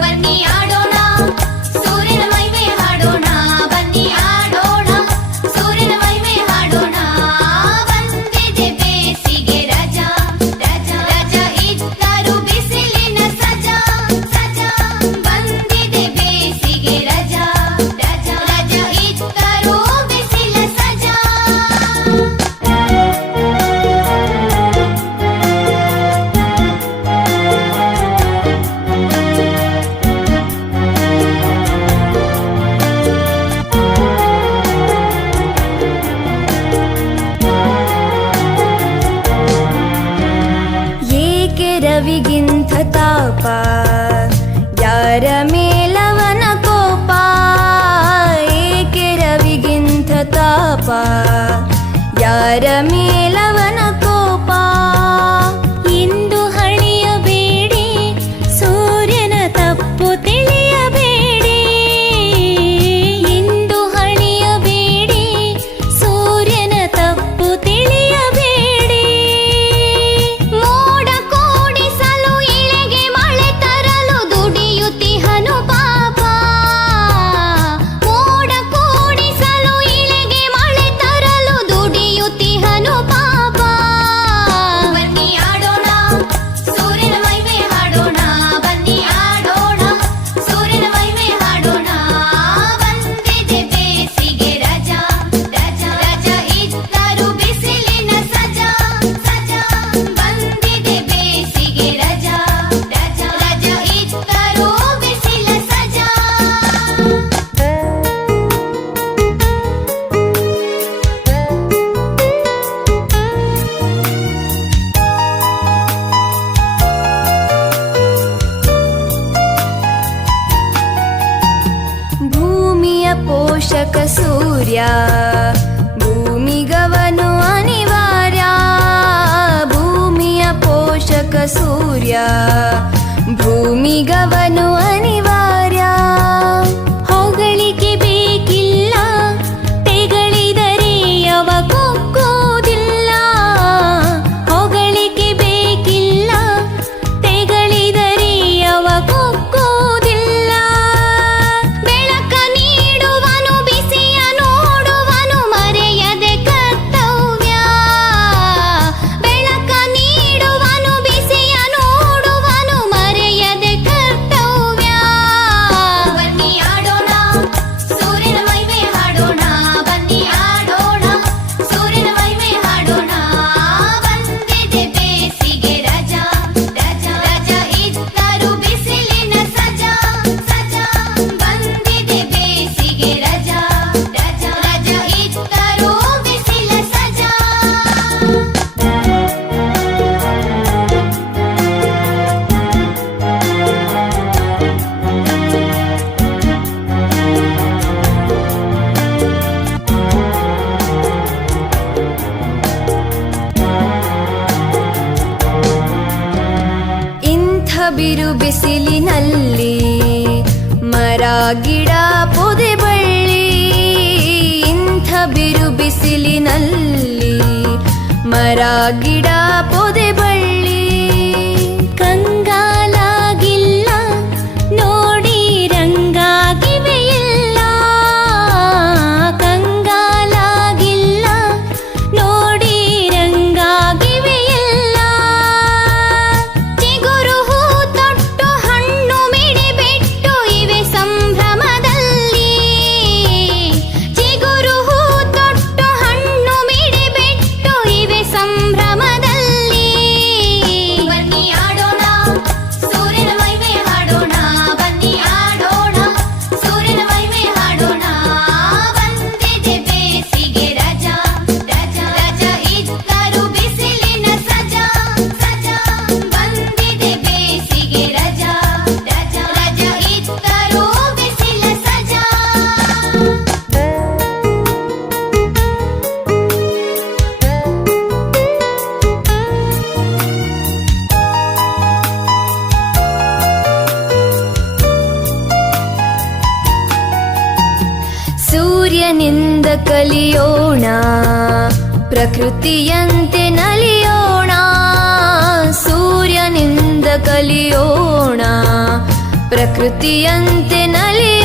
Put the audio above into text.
ಬನ್ನಿ ಆಡೋಣ ಸೂರ್ಯನ ಮಹಿಮೆ ಹಾಡೋಣ, ಬನ್ನಿ ಆಡೋಣ ಸೂರ್ಯನ ಮಹಿಮೆ ಹಾಡೋಣ. ಬಂದಿದೆ ಬೇಸಿಗೆ ರಜಾ, ರಜಾ ರಜಾ ಇದ್ದರು ಬಿಸಿಲಿನ ಸಜಾ, ಸಜಾ. ಬಂದಿದೆ ಬೇಸಿಗೆ ರಜಾ, ರಜಾ ರಜಾ ಇದ್ದರು ಬಿಸಿಲ ಸಜಾ. ಏಕೆ ರವಿಗಿಂತ ತಾಪ, ಯಾರ ಮೇಲವನ ಕೋಪ. ಏಕೆ ರವಿಗಿಂತ ತಾಪ, ಯಾರ ಮೇಲವನ ಕೋಪ. ಇಂದು ಹಣಿಯಬೇಡಿ ಸೂರ್ಯನ ತಪ್ಪು ತಿಳಿಯಬೇಡಿ, ಇಂದು ಹಣಿಯಬೇಡಿ ಸೂರ್ಯನ ತಪ್ಪು ತಿಳಿಯಬೇಡಿ. ಮೋಡ ಕೂಡಿಸಲು ಇಳೆಗೆ ಮಳೆ ತರಲು ದುಡಿಯುತ್ತಿಹನು ಪಾಪ, ಮೋಡ ಕೂಡಿಸಲು ಇಳೆಗೆ ಮಳೆ ತರಲು ದುಡಿಯುತ್ತಿಹನು ಪಾಪ. ಬನ್ನಿ ಆಡೋಣ ಸೂರ್ಯನ ಮಹಿಮೆ ಹಾಡೋಣ, ಬನ್ನಿ ಆಡೋಣ ಸೂರ್ಯನ ಮಹಿಮೆ ಹಾಡೋಣ. ಬಂದಿದೆ ಬೇಸಿಗೆ ರಜಾ, ರಜಾ ರಜಾ ಇದ್ದರು ಬಿಸಿಲಿನ ಸಜಾ, ಸಜಾ. ಬಂದಿದೆ ಬೇಸಿಗೆ ರಜಾ, ರಜಾ ರಜಾ ಇದ್ದರು ಬಿಸಿಲ ಸಜಾ. ಭೂಮಿಯ ಪೋಷಕ ಸೂರ್ಯ, ಭೂಮಿಗವನು ಅನಿವಾರ್ಯ. ಭೂಮಿಯ ಪೋಷಕ ಸೂರ್ಯ, ಭೂಮಿಗವನು ಅನಿವಾರ್ಯ. ಹೊಗಳಿಕೆ ಬೇಕಿಲ್ಲ, ತೆಗಳಿದರೆ ಅವ ಕುಕ್ಕುವುದಿಲ್ಲ. ಹೊಗಳಿಕೆ ಬೇಕಿಲ್ಲ, ತೆಗಳಿದರೆ ಅವ ಕುಕ್ಕುವುದಿಲ್ಲ. ಬೆಳಕ ನೀಡುವನು, ಬಿಸಿಯ ನೋಡುವನು, ಮರೆಯದೆ ಕರ್ತವ್ಯ. ಬೆಳಕ ನೀಡುವನು, ಬಿಸಿಯ ನೋಡುವನು, ಮರೆಯದೆ ಕರ್ತವ್ಯ. ಬನ್ನಿ ಆಡೋಣ ಸೂರ್ಯನ ಮಹಿಮೆ ಹಾಡೋಣ, ಬನ್ನಿ ಆಡೋಣ ಸೂರ್ಯನ ಮಹಿಮೆ ಹಾಡೋಣ. ಬಂದಿದೆ ಬೇಸಿಗೆ ರಜಾ, ರಜಾ ರಜಾ ಇದ್ದರು ಬಿಸಿಲಿನ ಸಜಾ, ಸಜಾ. ಬಂದಿದೆ ಬೇಸಿಗೆ ರಜಾ, ರಜಾ ರಜಾ ಇದ್ದರು ಬಿಸಿಲ ಸಜಾ. ಇಂಥ ಬಿರು ಬಿಸಿಲಿನಲ್ಲಿ ಮರ ಗಿಡ ಪೊದೆ ಬಳ್ಳಿ. ಇಂಥ ಬಿರು ಬಿಸಿಲಿನಲ್ಲಿ ಮರ ಗಿಡ ಪೊದೆ ಬಳ್ಳಿ. ಕಂಗಾಲಾಗಿಲ್ಲ ನೋಡಿ ರಂಗಾಗಿವೆ ಎಲ್ಲ, ಕಂಗಾಲಾಗಿಲ್ಲ ನೋಡಿ ರಂಗಾಗಿವೆ ಎಲ್ಲ. ಚಿಗುರು ಹೂ ತೊಟ್ಟು ಹಣ್ಣು ಮಿಡಿ ಬಿಟ್ಟು ಇವೆ ಸಂಭ್ರಮದಲ್ಲಿ. ಚಿಗುರು ಹೂ ತೊಟ್ಟು ಹಣ್ಣು ಮಿಡಿ ಬಿಟ್ಟು ಇವೆ ಸಂಭ್ರಮದಲ್ಲಿ. ಬನ್ನಿ ಆಡೋಣ ಸೂರ್ಯನ ಮಹಿಮೆ ಹಾಡೋಣ, ಬನ್ನಿ ಆಡೋಣ ಸೂರ್ಯನ ಮಹಿಮೆ ಹಾಡೋಣ. ಬಂದಿದೆ ಬೇಸಿಗೆ ರಜಾ, ರಜಾ ರಜಾ ಇದ್ದರು ಬಿಸಿಲಿನ ಸಜಾ, ಸಜಾ. ಬಂದಿದೆ ಬೇಸಿಗೆ ರಜಾ, ರಜಾ ರಜಾ ಇದ್ದರು ಬಿಸಿಲ ಸಜಾ. ಸೂರ್ಯನಿಂದ ಕಲಿಯೋಣ, ಪ್ರಕೃತಿಯಂತೆ ನಲಿಯೋಣ. ಸೂರ್ಯನಿಂದ ಕಲಿಯೋಣ, ಪ್ರಕೃತಿಯಂತೆ ನಲಿಯೋಣ.